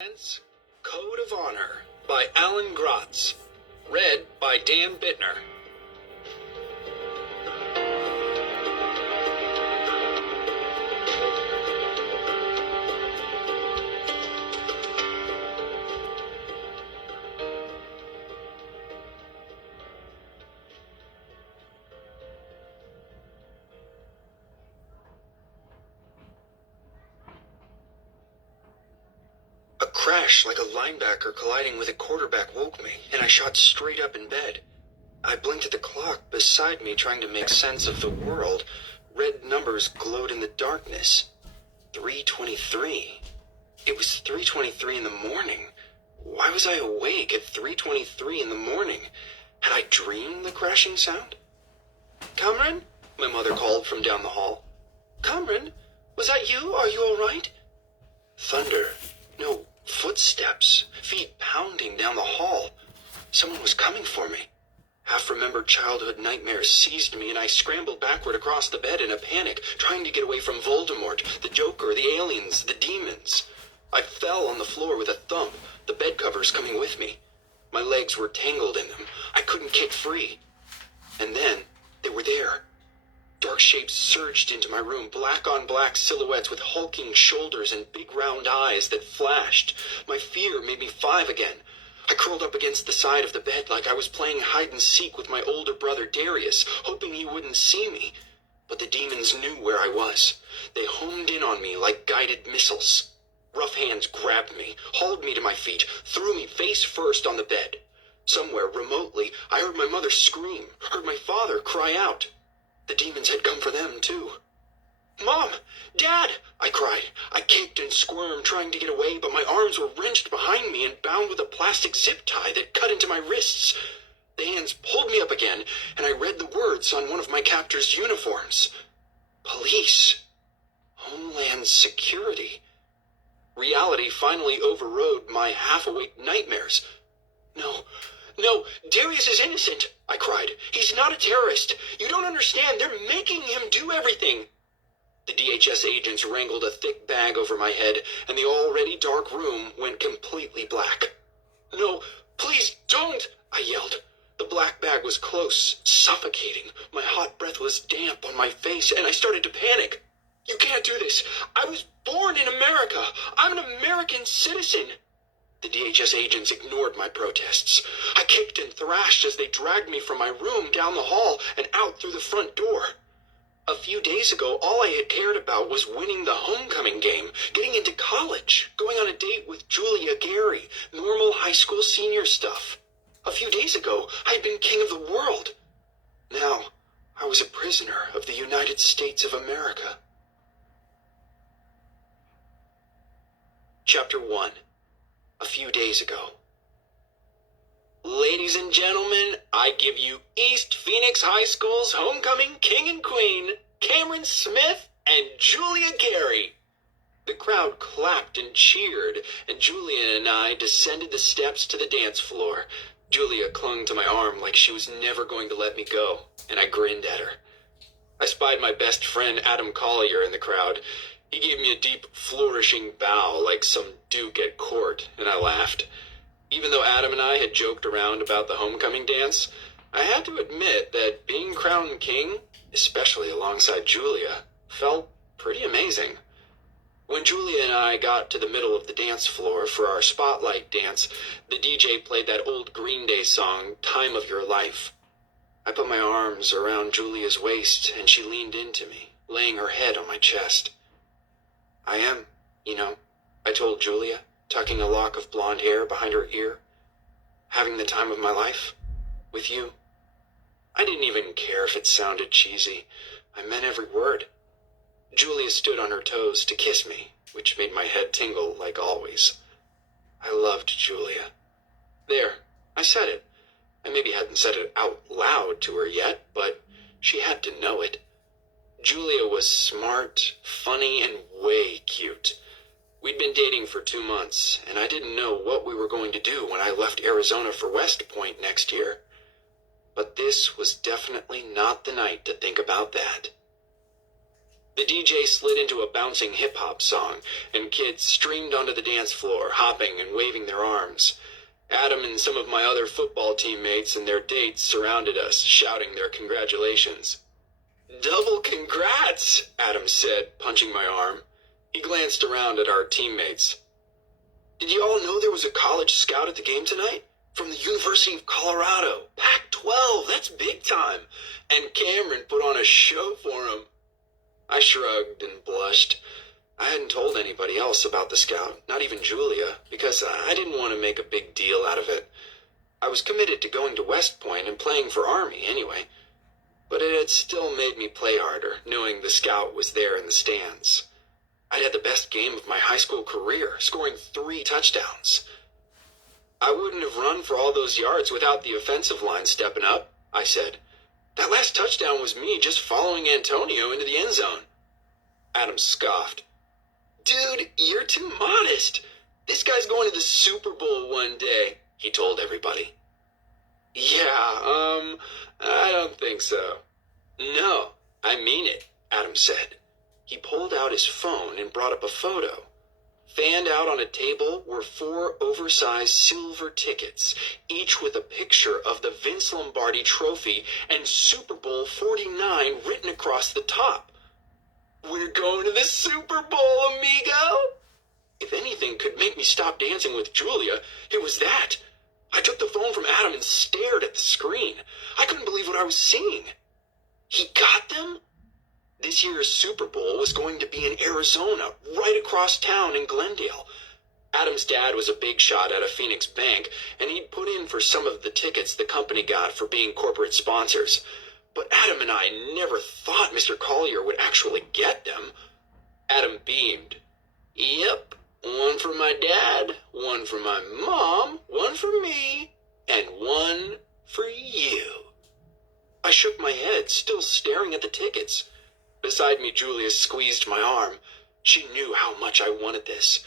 Gratz, Code of Honor by Gratz. Read by Dan Bittner. A crash like a linebacker colliding with a quarterback woke me, and I shot straight up in bed. I blinked at the clock beside me, trying to make sense of the world. Red numbers glowed in the darkness. 3:23. It was 3:23 in the morning. Why was I awake at 3:23 in the morning? Had I dreamed the crashing sound? "Cameron?" my mother called from down the hall. "Cameron, was that you? Are you all right?" Thunder. No, footsteps. Feet pounding down the hall. Someone was coming for me. Half-remembered childhood nightmares seized me, and I scrambled backward across the bed in a panic, trying to get away from Voldemort, the Joker, the aliens, the demons. I fell on the floor with a thump, the bed covers coming with me. My legs were tangled in them. I couldn't kick free. And then they were there. Dark shapes surged into my room, black-on-black silhouettes with hulking shoulders and big round eyes that flashed. My fear made me 5 again. I curled up against the side of the bed like I was playing hide-and-seek with my older brother Darius, hoping he wouldn't see me. But the demons knew where I was. They homed in on me like guided missiles. Rough hands grabbed me, hauled me to my feet, threw me face first on the bed. Somewhere remotely, I heard my mother scream, heard my father cry out. The demons had come for them, too. "Mom! Dad!" I cried. I kicked and squirmed, trying to get away, but my arms were wrenched behind me and bound with a plastic zip tie that cut into my wrists. The hands pulled me up again, and I read the words on one of my captors' uniforms. Police. Homeland Security. Reality finally overrode my half-awake nightmares. No, Darius is innocent, I cried. He's not a terrorist. You don't understand. They're making him do everything. The DHS agents wrangled a thick bag over my head, and the already dark room went completely black. "No, please don't," I yelled. The black bag was close, suffocating. My hot breath was damp on my face, and I started to panic. "You can't do this. I was born in America. I'm an American citizen." The DHS agents ignored my protests. I kicked and thrashed as they dragged me from my room down the hall and out through the front door. A few days ago, all I had cared about was winning the homecoming game, getting into college, going on a date with Julia Gary, normal high school senior stuff. A few days ago, I had been king of the world. Now, I was a prisoner of the United States of America. Chapter 1. A few days ago. Ladies and gentlemen, I give you East Phoenix High School's homecoming king and queen, Cameron Smith and Julia Gary. The crowd clapped and cheered, and Julia and I descended the steps to the dance floor. Julia clung to my arm like she was never going to let me go, and I grinned at her. I spied my best friend Adam Collier in the crowd. He gave me a deep, flourishing bow like some duke at court, and I laughed. Even though Adam and I had joked around about the homecoming dance, I had to admit that being crowned king, especially alongside Julia, felt pretty amazing. When Julia and I got to the middle of the dance floor for our spotlight dance, the DJ played that old Green Day song, "Time of Your Life." I put my arms around Julia's waist, and she leaned into me, laying her head on my chest. "I am, I told Julia, tucking a lock of blonde hair behind her ear. "Having the time of my life. With you." I didn't even care if it sounded cheesy. I meant every word. Julia stood on her toes to kiss me, which made my head tingle like always. I loved Julia. There, I said it. I maybe hadn't said it out loud to her yet, but she had to know it. Julia was smart, funny, and way cute. We'd been dating for 2 months, and I didn't know what we were going to do when I left Arizona for West Point next year. But this was definitely not the night to think about that. The DJ slid into a bouncing hip-hop song, and kids streamed onto the dance floor, hopping and waving their arms. Adam and some of my other football teammates and their dates surrounded us, shouting their congratulations. "Double congrats," Adam said, punching my arm. He glanced around at our teammates. "Did you all know there was a college scout at the game tonight? From the University of Colorado. Pac-12, that's big time. And Cameron put on a show for him." I shrugged and blushed. I hadn't told anybody else about the scout, not even Julia, because I didn't want to make a big deal out of it. I was committed to going to West Point and playing for Army anyway. But it had still made me play harder, knowing the scout was there in the stands. I'd had the best game of my high school career, scoring 3 touchdowns. "I wouldn't have run for all those yards without the offensive line stepping up," I said. "That last touchdown was me just following Antonio into the end zone." Adam scoffed. "Dude, you're too modest. This guy's going to the Super Bowl one day," he told everybody. "Yeah, I don't think so." "No, I mean it," Adam said. He pulled out his phone and brought up a photo. Fanned out on a table were 4 oversized silver tickets, each with a picture of the Vince Lombardi trophy and Super Bowl 49 written across the top. "We're going to the Super Bowl, amigo!" If anything could make me stop dancing with Julia, it was that. I took the phone from Adam and stared at the screen. I couldn't believe what I was seeing. He got them? This year's Super Bowl was going to be in Arizona, right across town in Glendale. Adam's dad was a big shot at a Phoenix bank, and he'd put in for some of the tickets the company got for being corporate sponsors. But Adam and I never thought Mr. Collier would actually get them. Adam beamed. "Yep, one for my dad, one for my mom, one for me, and one for you." I shook my head, still staring at the tickets. Beside me, Julia squeezed my arm. She knew how much I wanted this.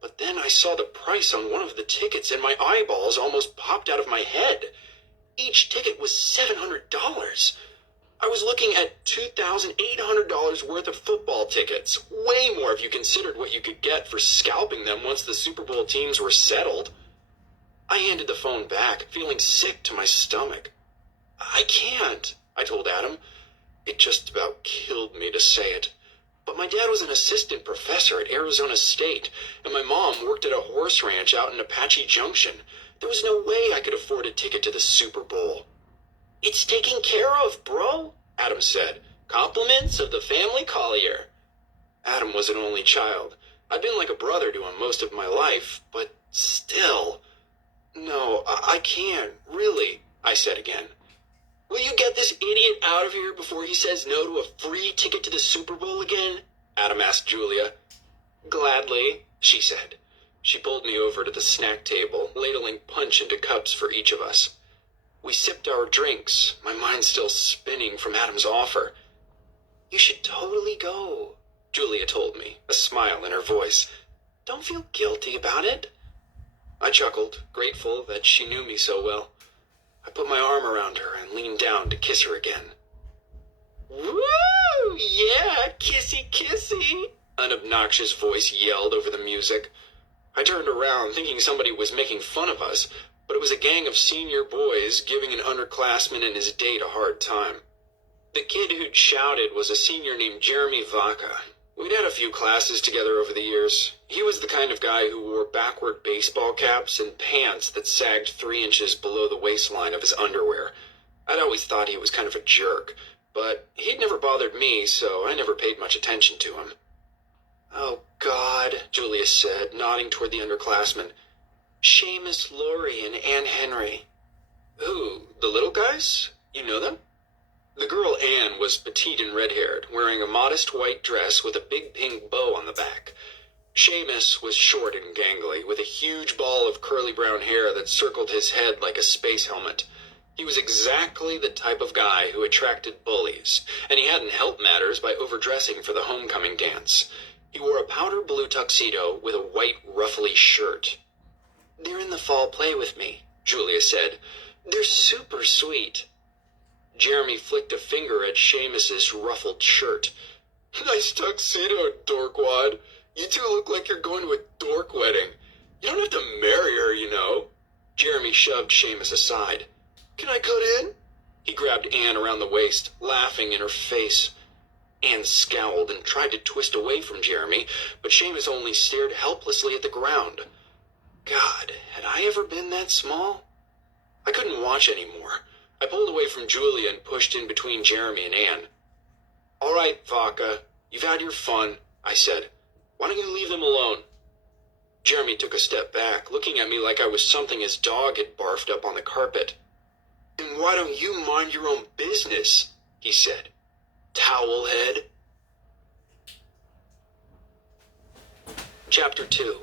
But then I saw the price on one of the tickets and my eyeballs almost popped out of my head. Each ticket was $700. I was looking at $2,800 worth of football tickets, way more if you considered what you could get for scalping them once the Super Bowl teams were settled. I handed the phone back, feeling sick to my stomach. "I can't," I told Adam. It just about killed me to say it. But my dad was an assistant professor at Arizona State, and my mom worked at a horse ranch out in Apache Junction. There was no way I could afford a ticket to the Super Bowl. "It's taken care of, bro," Adam said. "Compliments of the family Collier." Adam was an only child. I'd been like a brother to him most of my life, but still. "No, I can't, really," I said again. "Will you get this idiot out of here before he says no to a free ticket to the Super Bowl again?" Adam asked Julia. "Gladly," she said. She pulled me over to the snack table, ladling punch into cups for each of us. We sipped our drinks, my mind still spinning from Adam's offer. "You should totally go," Julia told me, a smile in her voice. "Don't feel guilty about it." I chuckled, grateful that she knew me so well. I put my arm around her and leaned down to kiss her again. "Woo! Yeah, kissy kissy!" an obnoxious voice yelled over the music. I turned around thinking somebody was making fun of us, but it was a gang of senior boys giving an underclassman and his date a hard time. The kid who'd shouted was a senior named Jeremy Vaca. We'd had a few classes together over the years. He was the kind of guy who wore backward baseball caps and pants that sagged 3 inches below the waistline of his underwear. I'd always thought he was kind of a jerk, but he'd never bothered me, so I never paid much attention to him. "Oh, God," Julia said, nodding toward the underclassmen. "Seamus, Laurie, and Anne Henry." "Who, the little guys? You know them?" The girl Anne was petite and red-haired, wearing a modest white dress with a big pink bow on the back. Seamus was short and gangly, with a huge ball of curly brown hair that circled his head like a space helmet. He was exactly the type of guy who attracted bullies, and he hadn't helped matters by overdressing for the homecoming dance. He wore a powder blue tuxedo with a white ruffly shirt. "They're in the fall play with me," Julia said. "They're super sweet." Jeremy flicked a finger at Seamus's ruffled shirt. Nice tuxedo, dorkwad. You two look like you're going to a dork wedding. You don't have to marry her, you know. Jeremy shoved Seamus aside. Can I cut in? He grabbed Anne around the waist, laughing in her face. Anne scowled and tried to twist away from Jeremy, but Seamus only stared helplessly at the ground. God, had I ever been that small? I couldn't watch anymore. I pulled away from Julia and pushed in between Jeremy and Anne. All right, Vaca, you've had your fun, I said. Why don't you leave them alone? Jeremy took a step back, looking at me like I was something his dog had barfed up on the carpet. And why don't you mind your own business? He said. Towelhead. Chapter 2.